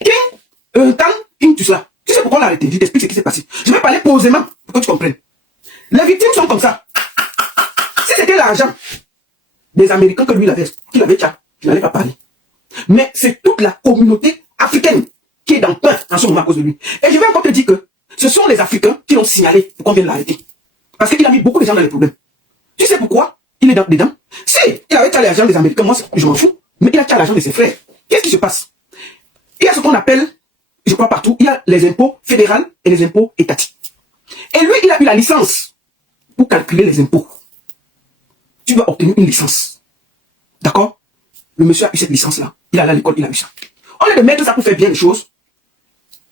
King, tout cela. Tu sais pourquoi on l'a arrêté? Je t'explique ce qui s'est passé. Je vais parler posément pour que tu comprennes. Les victimes sont comme ça. Si c'était l'argent des Américains que lui qu'il avait déjà, je n'allais pas parler. Mais c'est toute la communauté africaine qui est dans le pain en ce moment à cause de lui. Et je vais encore te dire que ce sont les Africains qui l'ont signalé pour qu'on vienne l'arrêter. Parce qu'il a mis beaucoup de gens dans les problèmes. Tu sais pourquoi il est dedans? Si il avait déjà l'argent des Américains, moi je m'en fous. Mais il a déjà l'argent de ses frères. Qu'est-ce qui se passe? Il y a ce qu'on appelle, je crois partout, il y a les impôts fédéraux et les impôts étatiques. Et lui, il a eu la licence pour calculer les impôts. Tu dois obtenir une licence. D'accord? Le monsieur a eu cette licence-là. Il est allé à l'école, il a eu ça. Au lieu de mettre ça pour faire bien les choses,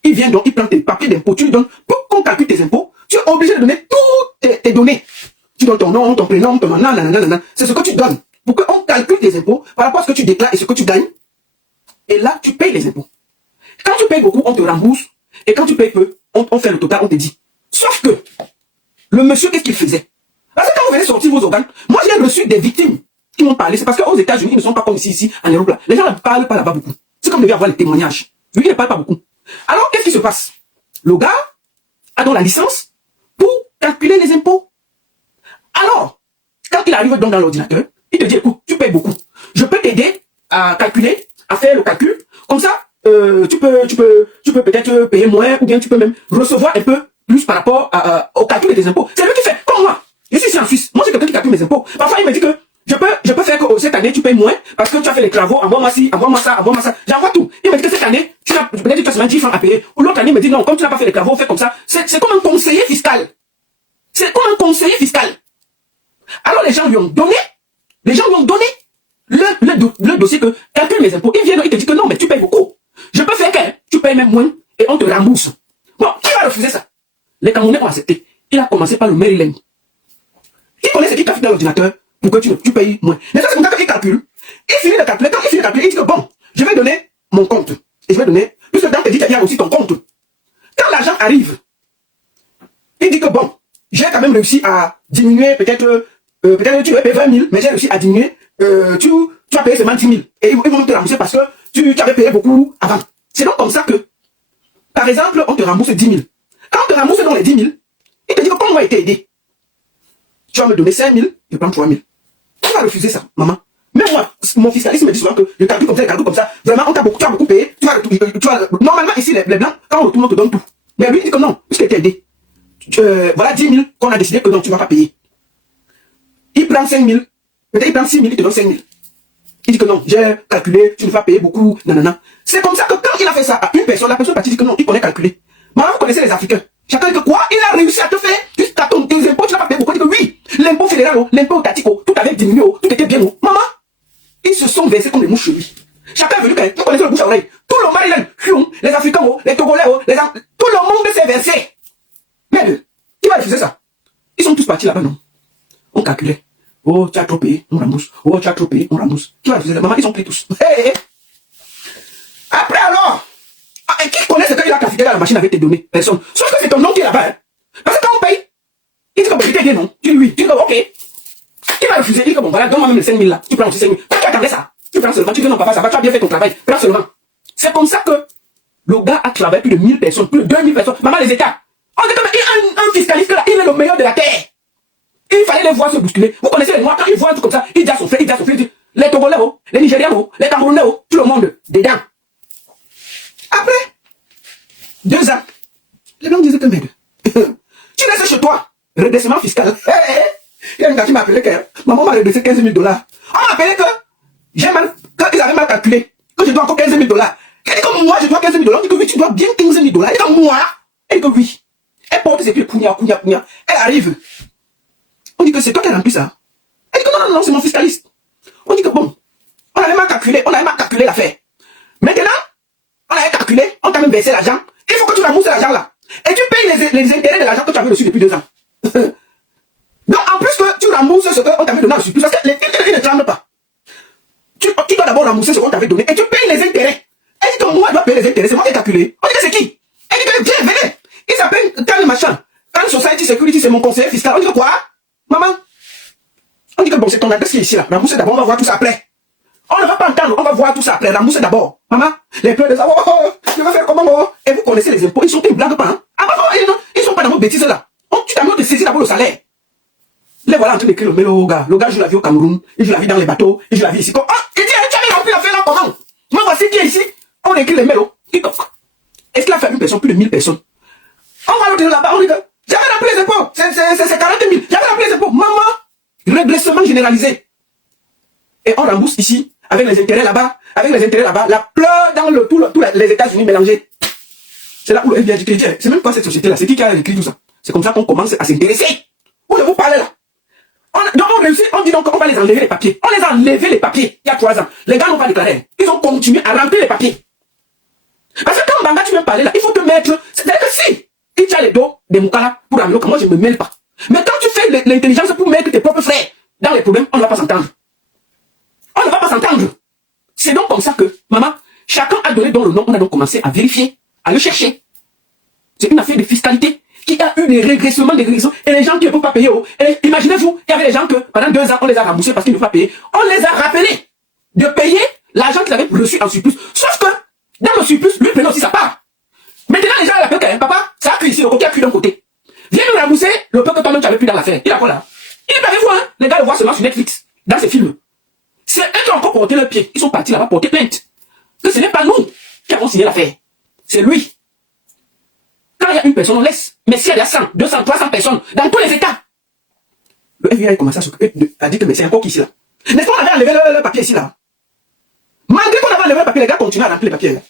il vient donc, il prend tes papiers d'impôts, tu lui donnes, pour qu'on calcule tes impôts, tu es obligé de donner toutes tes données. Tu donnes ton nom, ton prénom, ton nanana. C'est ce que tu donnes. Pour qu'on calcule tes impôts par rapport à ce que tu déclares et ce que tu gagnes. Et là, tu payes les impôts. Quand tu payes beaucoup, on te rembourse. Et quand tu payes peu, on fait le total, on te dit. Sauf que, le monsieur, qu'est-ce qu'il faisait? Parce que quand vous venez sortir vos organes, moi j'ai reçu des victimes qui m'ont parlé. C'est parce qu'aux États-Unis, ils ne sont pas comme ici, en Europe. Là. Les gens ne parlent pas là-bas beaucoup. C'est comme de avoir les témoignages. Lui, il ne parle pas beaucoup. Alors, qu'est-ce qui se passe? Le gars a donc la licence pour calculer les impôts. Alors, quand il arrive donc dans l'ordinateur, il te dit, écoute, tu payes beaucoup. Je peux t'aider à calculer, à faire le calcul. Comme ça, tu peux peut-être payer moins ou bien tu peux même recevoir un peu plus par rapport au calcul de tes impôts. C'est lui qui fait, comme moi. Je suis ici en Suisse. Moi, c'est quelqu'un qui calcule mes impôts. Parfois, il me dit que je peux faire que cette année, tu payes moins parce que tu as fait les travaux, envoie-moi ci, envoie-moi ça, envoie-moi ça. J'envoie tout. Il me dit que cette année, peut-être tu as seulement 10 francs à payer. Ou l'autre année, il me dit non, comme tu n'as pas fait les travaux, fais comme ça. C'est comme un conseiller fiscal. C'est comme un conseiller fiscal. Alors, les gens lui ont donné le dossier que calcule mes impôts. Il vient, il te dit que non, mais tu payes beaucoup. Je peux faire que tu payes même moins et on te rembourse. Bon, qui va refuser ça? Les Camerounais ont accepté. Il a commencé par le Maryland. Il connaît ce qu'il calcule dans l'ordinateur pour que tu payes moins. Mais ça, c'est comme ça qu'il calcule. Il finit de calculer. Quand il finit de calculer, il dit que bon, je vais donner mon compte. Et je vais donner, puisque dans tes dit qu'il y a aussi ton compte. Quand l'argent arrive, il dit que bon, j'ai quand même réussi à diminuer peut-être tu vas payer 20 000, mais j'ai réussi à diminuer, tu vas payer seulement 10 000. Et ils vont te rembourser parce que tu avais payé beaucoup avant. C'est donc comme ça que, par exemple, on te rembourse 10 000. Quand on te rembourse dans les 10 000, il te dit que comme moi, il t'a aidé, tu vas me donner 5 000, je prends 3 000. Tu vas refuser ça, maman. Même moi, mon fiscaliste me dit souvent que je calcule comme ça, vraiment, tu as beaucoup payé, normalement, ici, les blancs, quand on retourne, on te donne tout. Mais lui, il dit que non, puisqu'il t'a aidé. Voilà 10 000 qu'on a décidé que non, tu ne vas pas payer. Il prend 5 000, peut-être il prend 6 000, il te donne 5 000. Il dit que non, j'ai calculé, tu ne vas payer beaucoup, nanana. C'est comme ça que quand il a fait ça à une personne, la personne partie dit que non, il connaît calculer. Maintenant, vous connaissez les Africains. Chacun dit que quoi? Il a réussi à te faire, jusqu'à tes impôts, tu n'as pas payé beaucoup. Il dit que oui, l'impôt fédéral, l'impôt étatique, tout avait diminué, tout était bien. Maman, ils se sont versés comme des mouches chez lui. Chacun est venu, vous connaissez le bouche à oreille. Tout le Maryland, les Africains, les Togolais, tout le monde s'est versé. Merde, qui va refuser ça? Ils sont tous partis là-bas, non? On calculait. Oh, tu as trop payé, on rembourse. Oh, tu as trop payé, on rembourse. Qui va refuser ça? Maman, ils ont pris tous. Hey, hey. Après alors, qui connaît ce qu'il a calculé dans la machine avec tes données? Personne. Sauf que c'est ton nom qui est là-bas. Hein? Parce que quand on paye, il dit que bon, j'étais bien, non? Tu dis oui. Tu dis que ok. Il va refuser. Il dit que bon, voilà, donne-moi même les 5 000 là. Tu prends aussi 5 000. Quand tu attendais ça, tu prends seulement. Tu dis non, papa, ça va, tu as bien fait ton travail. Prends seulement. C'est comme ça que le gars a travaillé plus de 1000 personnes, plus de 2000 personnes. Maman, les États. On dit que un fiscaliste là, il est le meilleur de la terre. Il fallait les voir se bousculer. Vous connaissez les Noirs, quand ils voient un truc comme ça, ils disent à son frère, les Togolais, les Nigériens, les Camerounais, tout le monde, dedans. Après 2 ans, les Blancs disaient que merde. Tu restes chez toi, redressement fiscal. Il y a un gars qui m'a appelé que maman m'a redressé 15 000 $. On m'a appelé que qu'ils avaient mal calculé, que je dois encore 15 000 $. Il dit que moi je dois 15 000 $. On dit que oui, tu dois bien 15 000 $. Il dit que moi, elle dit que oui. Elle porte ses pieds, pounia. Elle arrive. On dit que c'est toi qui as rempli ça. Elle dit que non, c'est mon fiscaliste. On dit que bon, on avait mal calculé l'affaire. Maintenant, on avait calculé, on t'a même versé l'argent. Il faut que tu rembourses l'argent là. Et tu payes les intérêts de l'argent que tu avais reçu depuis 2 ans. Donc en plus que tu rembourses ce qu'on t'avait donné en surplus, parce que ils ne tremblent pas. Tu dois d'abord rembourser ce qu'on t'avait donné et tu payes les intérêts. Elle dit que moi, je dois payer les intérêts, c'est moi qui ai calculé. On dit que c'est qui? Elle dit que viens, venez. Il s'appelle Kyle Machin. Kyle Society Security, c'est mon conseiller fiscal. On dit que quoi? Maman? On dit que bon, c'est ton adresse qui est ici là. Rembourser d'abord, on va voir tout ça après. On ne va pas entendre, on va voir tout ça après. Rembourser d'abord. Maman, les pleurs de ça. Oh, je vais faire comment, oh? Et vous connaissez les impôts, ils sont une blague pas, hein? Ah, bah, ils sont pas dans vos bêtises là. Tu t'as de saisir d'abord le salaire. Les voilà en train d'écrire le mail au gars. Le gars joue la vie au Cameroun, il joue la vie dans les bateaux, il joue la vie ici. Ah, il dit, tu avais rempli l'affaire là, comment? Moi, voici qui est ici. On écrit les mails au. Est-ce qu'il a fait une personne, plus de 1000 personnes? On va le dire là-bas, on dit que j'avais rempli les impôts, c'est 40 000, j'avais rempli les impôts. Maman, régressement généralisé. Et on rembourse ici, avec les intérêts là-bas, la pleure dans tous les États-Unis mélangés. C'est là où le FBI dit, c'est même pas cette société-là, c'est qui a écrit tout ça? C'est comme ça qu'on commence à s'intéresser. Où je vous parle là? Donc on réussit, on dit donc qu'on va les enlever les papiers. On les a enlevé les papiers il y a 3 ans. Les gars n'ont pas déclaré. Ils ont continué à remplir les papiers. Parce que quand Banga tu viens parler là, il faut te mettre. C'est-à-dire que si il tient les dos des Moukala pour amener, moi je ne me mêle pas. Mais quand tu fais l'intelligence pour mettre tes propres frères dans les problèmes, on ne va pas s'entendre. On ne va pas s'entendre. C'est donc comme ça que, maman, chacun a donné dans le nom, on a donc commencé à vérifier, à le chercher. C'est une affaire de fiscalité qui a eu des régressements, et les gens qui ne peuvent pas payer. Imaginez-vous, il y avait des gens que pendant 2 ans, on les a remboursés parce qu'ils ne peuvent pas payer. On les a rappelés de payer l'argent qu'ils avaient reçu en surplus. Sauf que, dans le surplus, lui prenait aussi sa part. Maintenant, les gens l'appellent quand même, papa, ça a pris ici, le côté a pris d'un côté. Viens nous rembourser le peu que toi-même tu avais pris dans l'affaire. Il a quoi là? Il est pas avec vous, hein? Les gars le voient seulement sur Netflix, dans ses films. C'est eux qui ont encore porté le pied. Ils sont partis là-bas porter plainte. Que ce n'est pas nous qui avons signé l'affaire. C'est lui. Quand il y a une personne, on laisse. Mais s'il y a 100, 200, 300 personnes, dans tous les États, le FBI a commencé à s'occuper, a dit que mais c'est encore qui ici là. N'est-ce pas, on avait enlevé le papier ici là. Malgré qu'on avait enlevé le papier, les gars continuent à remplir les papiers là.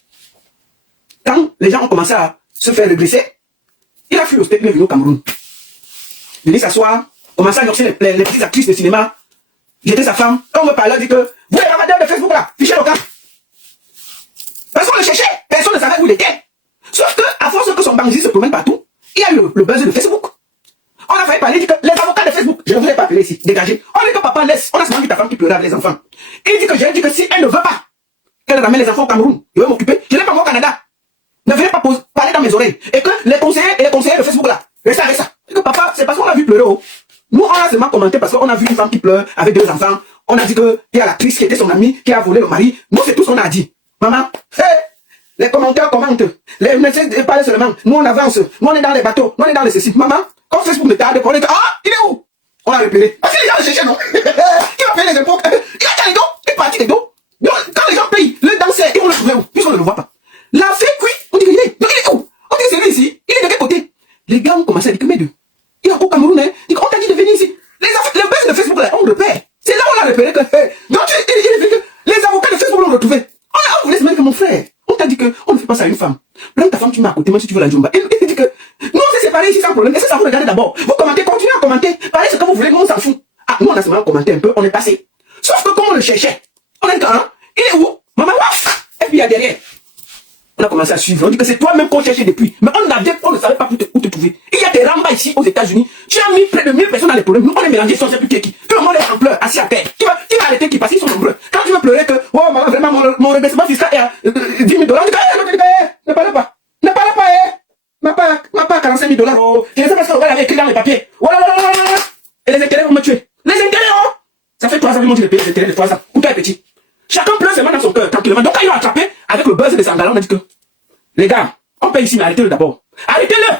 Quand les gens ont commencé à se faire régresser, il a fui au States, il est venu au Cameroun. Il dit s'asseoir, commencer à annoncer les petites actrices de cinéma. J'étais sa femme. Quand on me parlait, il dit que vous les ramadeurs de Facebook là, fichez le camp. Parce qu'on le cherchait, personne ne savait où il était. Sauf que, à force que son bandit se promène partout, il y a eu le buzz de Facebook. On a failli parler, il dit que les avocats de Facebook, je ne vous ai pas appelé ici, dégagez. On dit que papa laisse, on a seulement vu ta femme qui pleurait avec les enfants. Il dit que j'ai dit que si elle ne veut pas qu'elle ramène les enfants au Cameroun, je vais m'occuper, je n'ai pas moi au Canada. Ne venez pas parler dans mes oreilles. Et que les conseillers de Facebook là, restez avec ça. Et que papa, c'est parce qu'on a vu pleurer. Oh. Nous, on a seulement commenté parce qu'on a vu une femme qui pleure avec 2 enfants. On a dit qu'il y a l'actrice qui était son amie, qui a volé le mari. Nous, c'est tout ce qu'on a dit. Maman, les commentaires commentent. Les messages parlent seulement. Nous, on avance. Nous, on est dans les bateaux. Nous, on est dans les ceci. Maman, quand Facebook me tarde, on est ah, il est où? On a repéré. Parce que les gens le cherchaient, non? Il va payer les impôts. Il a déjà les dos. Il est parti les dos. Donc, quand les gens payent, le danseur, ils vont le trouver où? Puisqu'on ne le voit pas. La fée cuit, on dit qu'il est. Donc, il est où? On dit que c'est lui ici. Il est de quel côté? Les gars ont commencé à dire que, mais deux. Il est au Cameroun, hein. On t'a dit de venir ici. Les buzz de Facebook, là, on repère. C'est là où on a repéré que, donc, il est que les avocats de Facebook l'ont retrouvé. On voulait se mettre que mon frère. On t'a dit que, on ne fait pas ça à une femme. Prends ta femme, tu mets à côté, même si tu veux la jumba. Il dit que, nous, on s'est séparés ici sans problème. Est-ce que ça vous regardez d'abord? Vous commentez, continuez à commenter. Parlez ce que vous voulez, nous, on s'en fout. Ah, nous, on a seulement commenté un peu, on est passé. Sauf que, comme on le cherchait, on a dit, hein, il est où? Maman, waf! Et puis, il y a derrière. On a commencé à suivre. On dit que c'est toi-même qu'on cherchait depuis. Mais on ne savait pas où te trouver. Il y a des rambas ici aux États-Unis. Tu as mis près de 1000 personnes dans les problèmes. Nous, on est mélangés, on ne sait plus qui est qui. Tout le monde est en pleurs, assis à terre. Tu vas arrêter qui parce qu'ils sont nombreux. Quand tu veux pleurer que, oh, maman, vraiment, mon redressement fiscal est à 10 000 $, ne parlez pas. Ne parlez pas, M'a pas 45 000 $. Oh, je ne sais pas ce qu'on va écrit dans les papiers. Oh là là là là là. Et les intérêts vont me tuer. Les intérêts, oh. Ça fait 3 ans qu'ils m'ont dit de payer les intérêts de 3 ans. Ou toi est petit. Chacun pleure seulement dans son cœur, tranquillement. Donc quand ils l'ont attrapé, avec le buzz des sandales, on a dit que, les gars, on paye ici, mais arrêtez-le d'abord. Arrêtez-le!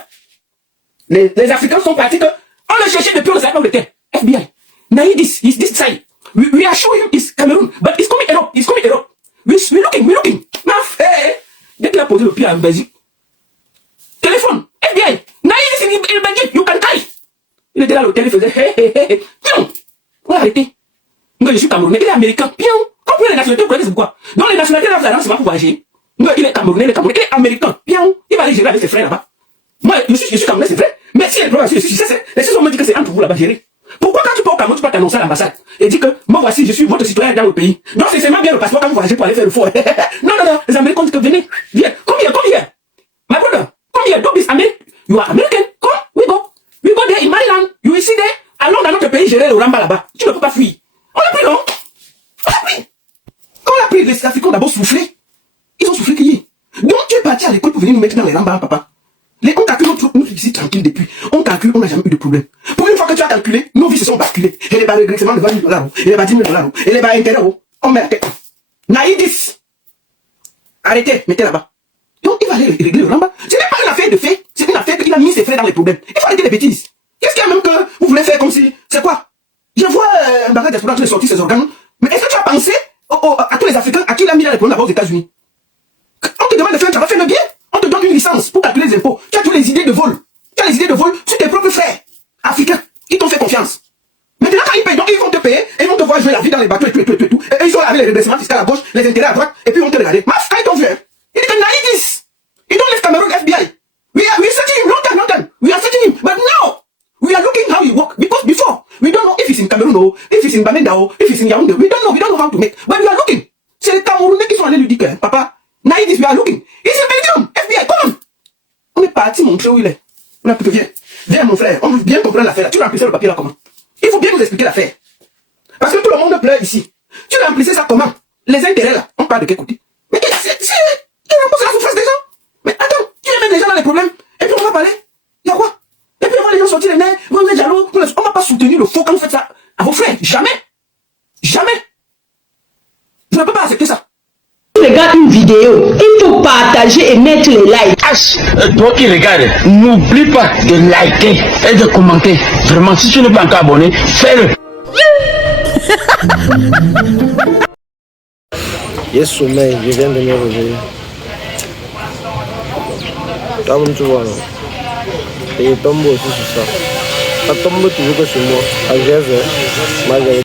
Les Africains sont partis que, on le cherchait depuis, on ne savait pas où il était. FBI. Now this side. We are showing him is Cameroon, but it's coming Europe. It's coming Europe. We're looking. Ma frère, dès qu'il a posé le pied à Belgique, téléphone, FBI. Now this is in Belgique, you can try. Il était là, l'hôtel, il faisait, Pion! On l'a arrêté. Moi, je suis Camerounais, il est américain. Pion! Comprenez les nationalités, vous connaissez pourquoi? Donc les nationalités, là, vous allez c'est pas pour voyager. Moi, il est Camerounais, il est américain. Pion! Il va aller gérer avec ses frères là-bas. Moi, je suis Camerounais, c'est vrai. Mais si les problèmes, les choses on me dit que c'est entre vous là-bas gérer. Pourquoi quand tu pars au Cameroun, tu peux t'annoncer à l'ambassade et dire que moi voici, je suis votre citoyen dans le pays. Donc c'est seulement bien le passeport quand vous voyagez pour aller faire le faux. Non, les Américains disent que venez, viens, come here. My brother, come here, don't be American. You are American, come, we go there in my land, you will see there. Allons dans notre pays gérer le ramba là-bas. Tu ne peux pas fuir. On l'a pris, non? On l'a pris. Quand on l'a pris, les Africains ont d'abord soufflé. Ils ont soufflé qui? Donc tu es parti à l'école pour venir nous mettre dans les rambas, papa. On calcule nous ici tranquille depuis. On calcule, on n'a jamais eu de problème. Pour une fois que tu as calculé, nos vies se sont basculées. Et les bas régressements de 20 000 $, et les bas 10 000 $, et les bas intérêts, on met la tête. Naïdis. Arrêtez, mettez là-bas. Donc va aller régler le ramba. Ce n'est pas une affaire de fait, c'est une affaire qu'il a mis ses frères dans les problèmes. Il faut arrêter les bêtises. Qu'est-ce qu'il y a même que vous voulez faire comme si... C'est quoi? Je vois un bagage d'exploitant qui est sorti ses organes. Mais est-ce que tu as pensé à tous les Africains à qui il a mis dans les problèmes là-bas aux États-Unis? On te demande de faire un travail, fais le bien. On te donne une licence pour calculer les impôts. Tu as toutes les idées de vol. Tu as les idées de vol sur tes propres frères africains. Ils t'ont fait confiance. Maintenant, quand ils payent, donc ils vont te payer et ils vont te voir jouer la vie dans les bateaux et tout. Et ils ont avec les redressements fiscaux à gauche, les intérêts à droite, et puis ils vont te regarder. Maf, quand ils t'ont vu, ils disent que Naïdis, ils don't leave Cameroon FBI. We are searching him long time. We are searching him. But now, we are looking how he work. Because before, we don't know if he's in Cameroon or if he's in Bamenda or if he's in Yaoundé. We don't know how to make. But we are looking. C'est les Camerounais qui sont allés lui dire que, papa, Naïdis, we are looking. He's in Belgium, FBI, come on. On est parti montrer où il est. On a plutôt viens mon frère, on veut bien comprendre l'affaire là. Tu remplissais le papier là comment? Il faut bien nous expliquer l'affaire. Parce que tout le monde pleure ici. Tu remplissais ça comment? Les intérêts là, on parle de quel côté? Mais tu rembourses la souffrance des gens. Mais attends, tu amènes les gens dans les problèmes. Et puis on va parler. Il y a quoi? Et puis on va les gens sortir les nerfs, vous êtes jaloux. On ne va pas soutenir le faux quand vous faites ça à vos frères. Jamais. Jamais. Je ne peux pas accepter ça. Regarde une vidéo, il faut partager et mettre les likes. Toi qui regardes, n'oublie pas de liker et de commenter. Vraiment, si tu n'es pas encore abonné, fais-le. Yes, sommeil, je viens de me réveiller. Comme tu vois, et il tombe aussi sur ça. Ça tombe toujours que sur moi. À Gèze,